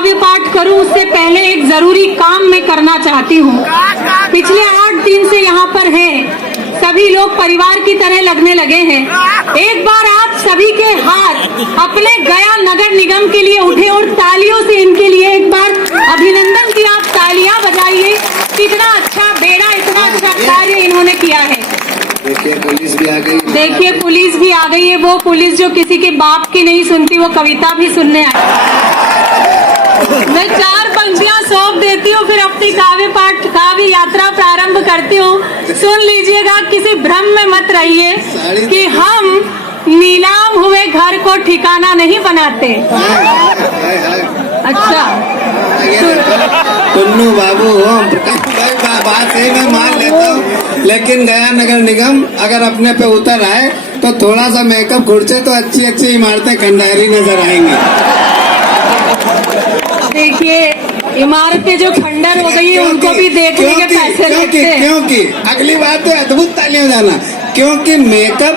काव्य पाठ करूं उससे पहले एक जरूरी काम मैं करना चाहती हूं। पिछले 8 दिन से यहाँ पर हैं, सभी लोग परिवार की तरह लगने लगे हैं। एक बार आप सभी के हाथ अपने गया नगर निगम के लिए उठे और तालियों से इनके लिए एक बार अभिनंदन की आप तालियां बजाइए। कितना अच्छा बेड़ा, इतना अच्छा कार्य इन्होंने किया है। देखिए पुलिस भी आ गई। देखिए पुलिस भी आ गई है, वो पुलिस जो किसी के बाप की नहीं सुनती, वो कविता भी सुनने आई। मैं 4 पंक्तियां सौंप देती हूँ, फिर अपनी काव्य यात्रा प्रारंभ करती हूँ। सुन लीजिएगा, किसी भ्रम में मत रहिए कि हम नीलाम हुए घर को ठिकाना नहीं बनाते। अच्छा टुन्नू बाबू हो, बात सही मैं मान लेता हूँ, लेकिन गया नगर निगम अगर अपने पे उतर आए तो थोड़ा सा मेकअप खुर्चे तो अच्छी अच्छी इमारतें खंडहरी नजर आएंगी। देखिए इमारतें जो खंडर हो गई है उनको भी देखने के पैसे लगते हैं। क्योंकि अगली बात तो अद्भुत तालियां जाना, क्योंकि मेकअप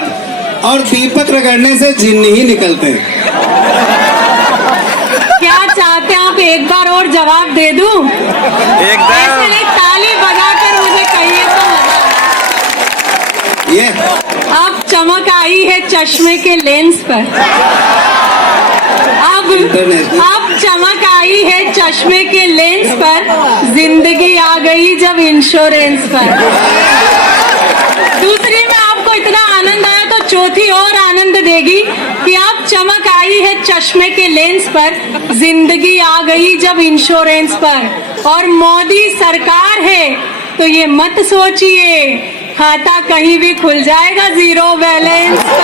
और दीपक रगड़ने से जिन्न ही निकलते हैं। क्या चाहते हैं आप, एक बार और जवाब दे दूं? ऐसे नहीं, ताली बजाकर मुझे कहिए तो ये अब चमक आई है चश्मे के लेंस पर। अब चमक आई है चश्मे के लेंस पर, जिंदगी आ गई जब इंश्योरेंस पर। दूसरी में आपको इतना आनंद आया तो चौथी और आनंद देगी कि आप चमक आई है चश्मे के लेंस पर, जिंदगी आ गई जब इंश्योरेंस पर। और मोदी सरकार है तो ये मत सोचिए खाता कहीं भी खुल जाएगा जीरो बैलेंस पर।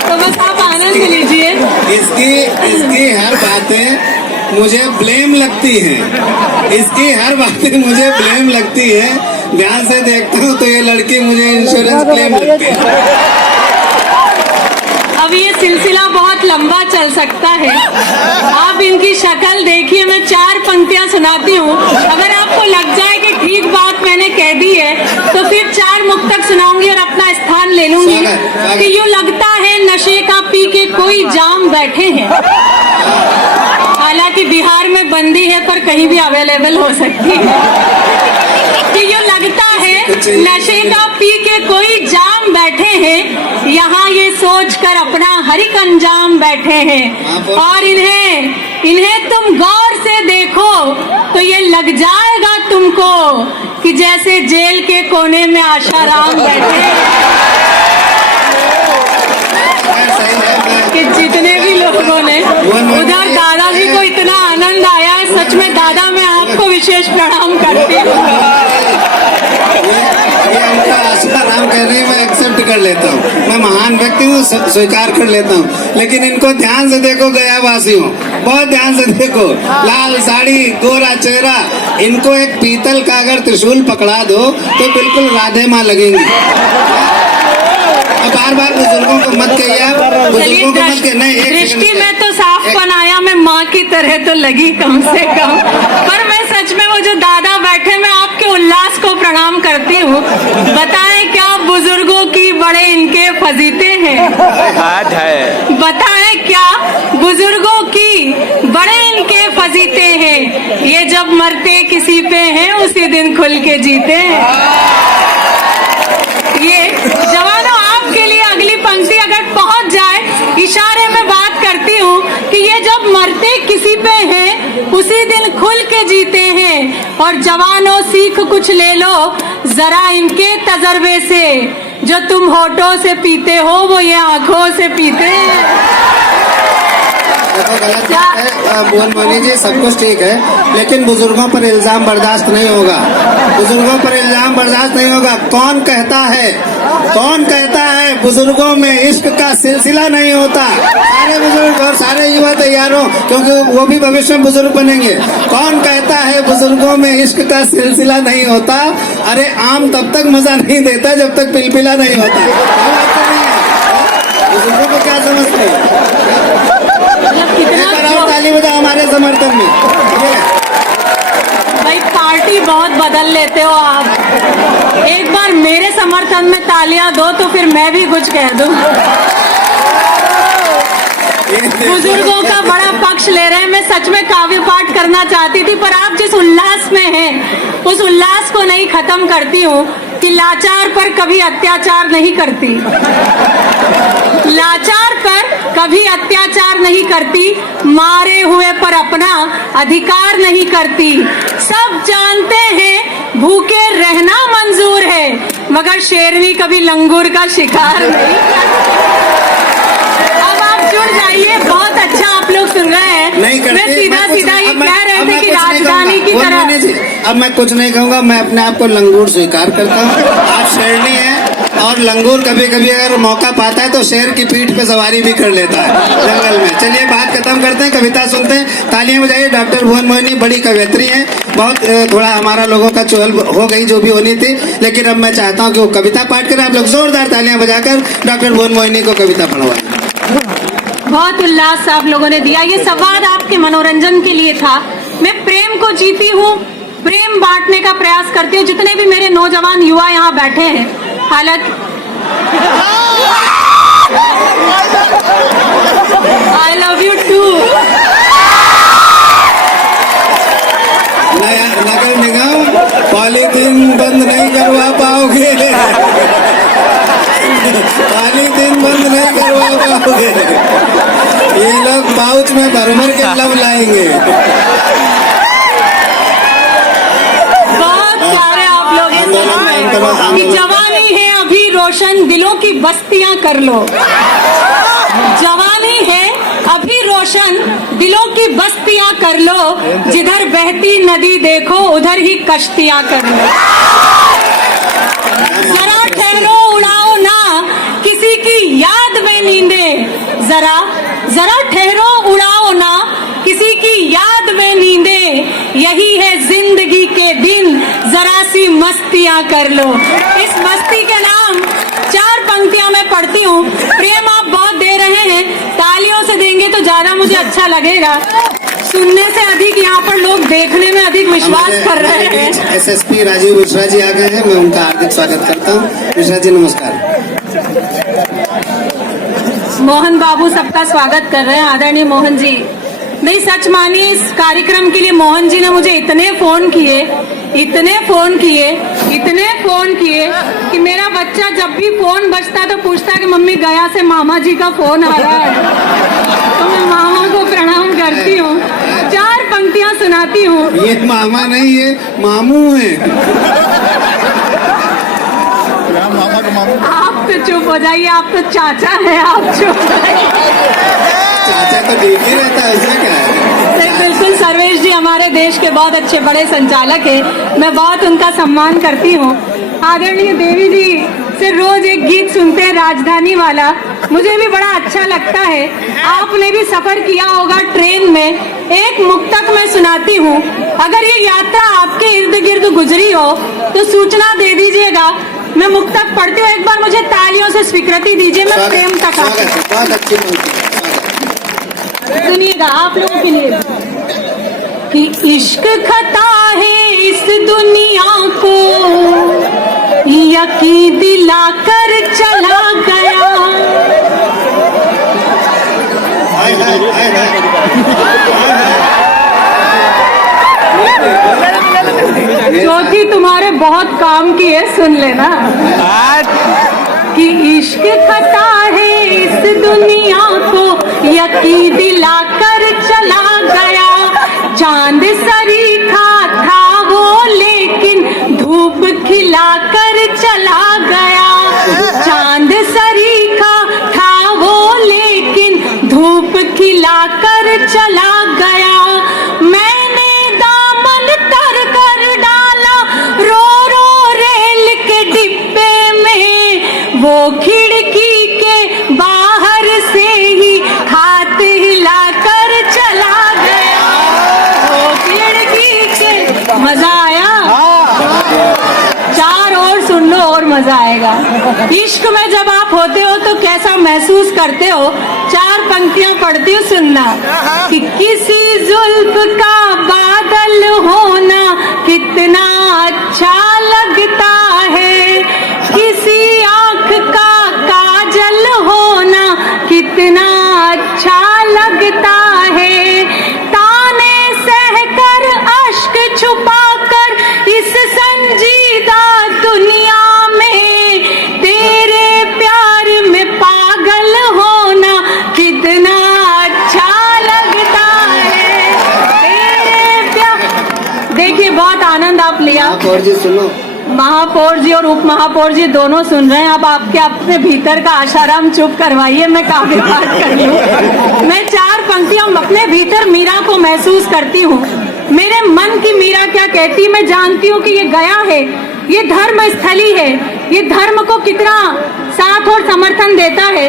तो बस आप आनंद लीजिए। इसकी हर बातें मुझे ब्लेम लगती हैं, इसकी हर बातें मुझे ब्लेम लगती है। ध्यान से देखता हूँ तो ये लड़की मुझे इंश्योरेंस क्लेम लगती है। अब ये सिलसिला बहुत लंबा चल सकता है, आप इनकी शक्ल देखिए। मैं 4 पंक्तियां सुनाती हूँ, अगर आपको लग जाए कि ठीक बात मैंने कह दी है तो फिर 4 मुक्तक सुनाऊंगी और अपना स्थान ले लूंगी। कि यूँ लगता है नशे का पी के कोई जाम बैठे हैं, हालांकि बिहार में बंदी है पर कहीं भी अवेलेबल हो सकती है। कि यूँ लगता है नशे का पी के कोई जाम बैठे हैं, यहाँ ये सोच कर अपना हर एक अंजाम बैठे हैं। और इन्हें तुम गौर से देखो तो ये लग जाएगा तुमको कि जैसे जेल के कोने में आशाराम बैठे हैं। कि जितने भी लोगों ने उधर दादाजी को इतना आनंद आया है, सच में दादा मैं आपको विशेष प्रणाम करती हूँ। आशाराम कह रही मैं एक्सेप्ट कर लेता हूँ, मैं महान व्यक्ति हूँ, स्वीकार कर लेता हूँ, लेकिन इनको ध्यान से देखो गया वासियों, बहुत ध्यान से देखो। लाल साड़ी, गोरा चेहरा, इनको एक पीतल का अगर त्रिशूल पकड़ा दो तो बिल्कुल राधे माँ लगेंगी। बार बार बुजुर्गों को मत कहिए, बुजुर्गों को मत कहना। दृष्टि में तो साफ बनाया, मैं माँ की तरह तो लगी कम से कम, पर मैं सच में वो जो दादा बैठे, मैं आपके उल्लास को प्रणाम करती हूँ। बताएं क्या बुजुर्गों की बड़े इनके फजीते हैं, बताएं क्या बुजुर्गों की बड़े इनके फजीते हैं। ये जब मरते किसी पे हैं उसी दिन खुल के जीते हैं। ये जवानों आपके लिए अगली पंक्ति अगर पहुंच जाए, इशारे में बात करती हूँ कि ये जब मरते किसी पे हैं उसी दिन खुल के जीते हैं। और जवानों सीख कुछ ले लो जरा इनके तजर्बे से, जो तुम होठों से पीते हो वो ये आंखों से पीते हैं। गलत है मोहन मोनी जी, सब कुछ ठीक है, लेकिन बुजुर्गों पर इल्जाम बर्दाश्त नहीं होगा, बुजुर्गों पर इल्जाम बर्दाश्त नहीं होगा। कौन कहता है बुजुर्गों में इश्क का सिलसिला नहीं होता? सारे बुजुर्ग और सारे युवा तैयार हो, क्योंकि वो भी भविष्य में बुजुर्ग बनेंगे। कौन कहता है बुजुर्गों में इश्क का सिलसिला नहीं होता? अरे आम तब तक मजा नहीं देता जब तक पिलपिला नहीं होता। बुजुर्गों को क्या समझते हैं? ताली बजाओ हमारे समर्थन में। भाई पार्टी बहुत बदल लेते हो आप, एक बार मेरे समर्थन में तालियां दो तो फिर मैं भी कुछ कह दूं। बुजुर्गों का बड़ा पक्ष ले रहे हैं। मैं सच में काव्य पाठ करना चाहती थी, पर आप जिस उल्लास में हैं उस उल्लास को नहीं खत्म करती हूँ कि लाचार पर कभी अत्याचार नहीं करती, लाचार पर कभी अत्याचार नहीं करती, मारे हुए पर अपना अधिकार नहीं करती। सब जानते हैं भूखे रहना मंजूर है, मगर शेरनी कभी लंगूर का शिकार नहीं करती। अब आप जुड़ जाइए, बहुत अच्छा आप लोग सुन रहे हैं। नहीं करते, मैं सीधा सीधा ये कह रहे थे कि कुछ नहीं राजधानी की कहूंगा। तरह अब मैं कुछ नहीं कहूंगा, मैं अपने आप को लंगूर स्वीकार करता हूँ। आप शेरनी हैं और लंगूर कभी कभी अगर मौका पाता है तो शेर की पीठ पे सवारी भी कर लेता है जंगल में। चलिए बात खत्म करते हैं, कविता सुनते हैं। तालियां बजाइए। डॉक्टर भुवन मोहिनी बड़ी कवयित्री हैं, बहुत थोड़ा हमारा लोगों का चुहल हो गई जो भी होनी थी, लेकिन अब मैं चाहता हूँ कि वो कविता पाठ करें। आप लोग जोरदार तालियां बजाकर डॉक्टर भुवन मोहिनी को कविता पढ़वाएं। बहुत उल्लास आप लोगों ने दिया। ये संवाद आपके मनोरंजन के लिए था। मैं प्रेम को जीती हूँ, प्रेम बांटने का प्रयास करती हूँ। जितने भी मेरे नौजवान युवा यहाँ बैठे हैं, हालांकि आई लव यू टू। नगर निगम पॉलीथीन बंद नहीं करवा पाओगे, पॉलीथीन बंद नहीं करवा पाओगे। ये लोग पाउच में भर भर के लव लाएंगे। बहुत प्यारे आप लोग हैं। कि जवानी है अभी रोशन, दिलों की बस्तियां कर लो। जवानी है अभी रोशन, दिलों की बस्तियां कर लो। जिधर बहती नदी देखो उधर ही कश्तियां कर लो। जरा ठहरो उड़ाओ ना किसी की याद में नींदे, जरा जरा ठहरो उड़ाओ ना किसी की याद में नींदे। यही है जिंदगी के दिन, जरा सी मस्तियां कर लो। इस मस्ती के नाम 4 पंक्तियां मैं पढ़ती हूँ। प्रेम आप बहुत दे रहे हैं, तालियों से देंगे तो ज्यादा मुझे अच्छा लगेगा। सुनने से अधिक यहाँ पर लोग देखने में अधिक विश्वास कर रहे हैं। एसएसपी राजीव मिश्रा जी आ गए हैं, मैं उनका हार्दिक स्वागत करता हूँ। मिश्रा जी नमस्कार। मोहन बाबू सबका स्वागत कर रहे हैं। आदरणीय मोहन जी, मेरी सच मानिए इस कार्यक्रम के लिए मोहन जी ने मुझे इतने फोन किए कि मेरा बच्चा जब भी फोन बजता तो पूछता कि मम्मी गया से मामा जी का फोन आ रहा है। तो मैं मामा को प्रणाम करती हूँ, 4 पंक्तियाँ सुनाती हूँ। ये मामा नहीं, ये मामू है। आप तो चुप हो जाइए, आप तो चाचा है, आप चुप हो जाइए। चाचा तो ठीक ही रहता है, उसमें क्या है। बिल्कुल, सर्वेश जी हमारे देश के बहुत अच्छे बड़े संचालक हैं, मैं बहुत उनका सम्मान करती हूँ। आदरणीय देवी जी से रोज एक गीत सुनते हैं, राजधानी वाला, मुझे भी बड़ा अच्छा लगता है। आपने भी सफर किया होगा ट्रेन में। एक मुक्तक मैं सुनाती हूँ, अगर ये यात्रा आपके इर्द गिर्द गुजरी हो तो सूचना दे दीजिएगा। मैं मुक्तक पढ़ती हूँ, एक बार मुझे तालियों से स्वीकृति दीजिए। मैं प्रेम तक बहुत अच्छी सुनिएगा आप लोगों के लिए कि इश्क खता है इस दुनिया को यकीन दिलाकर चला गया। ज्योति तुम्हारे बहुत काम की है, सुन लेना कि इश्क खता है इस दुनिया को यकीन दिलाकर चला गया। चांद सरीखा था वो लेकिन धूप खिलाकर चला गया। चांद सरीखा था वो लेकिन धूप खिलाकर चला गया। मैंने दामन तर कर डाला रो रो रेल के डिब्बे में, वो खिड़की के बाहर से ही हाथ हिलाकर चला गया। वो खिड़की के मजा आया? 4 और सुन लो और मजा आएगा। इश्क में जब आप होते हो तो कैसा महसूस करते हो? 4 पंक्तियां पढ़ती हूँ, सुनना कि किसी जुल्फ का बादल होना कितना अच्छा लगता है, किसी आंख का काजल होना कितना अच्छा लगता है। देखिए बहुत आनंद आप लिया। महापौर जी सुनो, महापौर जी और उप महापौर जी दोनों सुन रहे हैं। अब आपके अपने भीतर का आशाराम चुप करवाइए, मैं काव्य पाठ कर लूं। मैं 4 पंक्तियां अपने भीतर मीरा को महसूस करती हूँ। मेरे मन की मीरा क्या कहती, मैं जानती हूँ कि ये गया है, ये धर्म स्थली है, ये धर्म को कितना साथ और समर्थन देता है।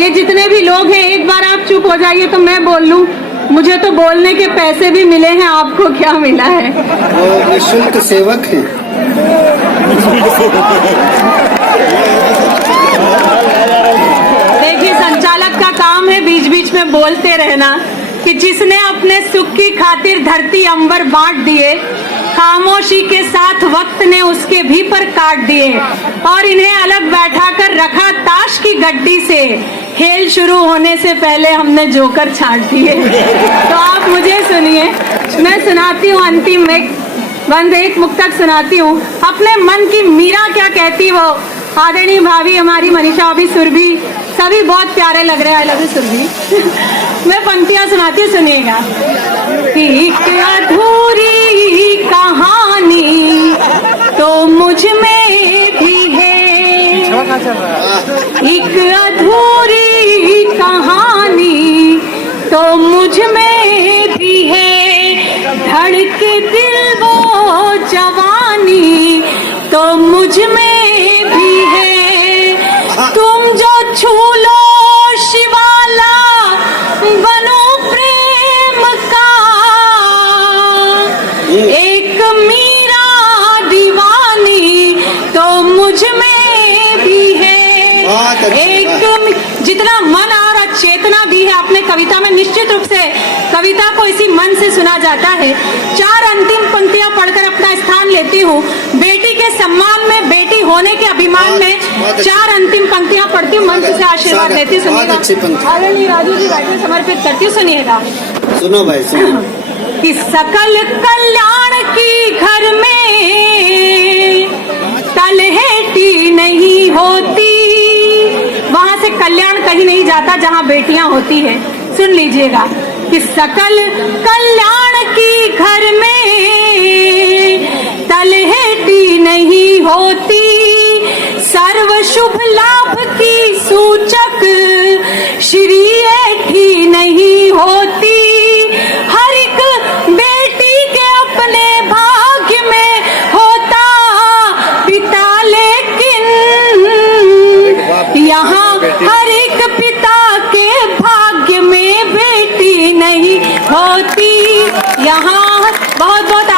ये जितने भी लोग हैं, एक बार आप चुप हो जाइए तो मैं बोल लूं। मुझे तो बोलने के पैसे भी मिले हैं, आपको क्या मिला है? वो निःशुल्क सेवक है। देखिए, संचालक का काम है बीच बीच में बोलते रहना कि जिसने अपने सुख की खातिर धरती अंबर बांट दिए, खामोशी के साथ वक्त ने उसके भी पर काट दिए और इन्हें अलग बैठाकर रखा ताश की गड्डी से। खेल शुरू होने से पहले हमने जोकर छांट दिए। तो आप मुझे सुनिए, मैं सुनाती हूँ अंतिम एक मुक्तक सुनाती हूँ। अपने मन की मीरा क्या कहती, वो आदरणीय भाभी हमारी मनीषा भाभी, सुरभि, सभी बहुत प्यारे लग रहे हैं। I love you Surabhi. मैं पंक्तियां सुनाती हूँ, सुनिएगा। एक अधूरी कहानी तो मुझ में भी है, एक अधूरी कहानी तो मुझ में भी है, धड़के दिल वो जवानी तो मुझ में भी है, तुम जो छू लो शिवाला बनो प्रेम का, एक मीरा दीवानी तो मुझ में भी है। एक जितना मन और चेतना दी है आपने कविता में, निश्चित रूप से कविता को इसी मन से सुना जाता है। 4 अंतिम पंक्तियां पढ़कर अपना स्थान लेती हूँ। बेटी के सम्मान में, बेटी होने के अभिमान में 4 अंतिम पंक्तियां पढ़ती हूँ, मंच से आशीर्वाद लेती हूँ। सुनिएगा, आदरणीय राजू जी बैठे समर्पित करती हूँ, सुनिएगा। सुनो भाई सुनो। कि सकल कल्याण की घर में तलहेटी नहीं होती, वहां से कल्याण कहीं नहीं जाता जहां बेटियां होती है। सुन लीजिएगा कि सकल कल्याण की घर में तलहेटी नहीं होती, सर्व शुभ लाभ की सूचक श्री एठी नहीं होती, हर एक बेटी के अपने भाग्य में होता पिता, लेकिन यहाँ हर एक पिता के भाग्य में बेटी नहीं होती। यहाँ बहुत बहुत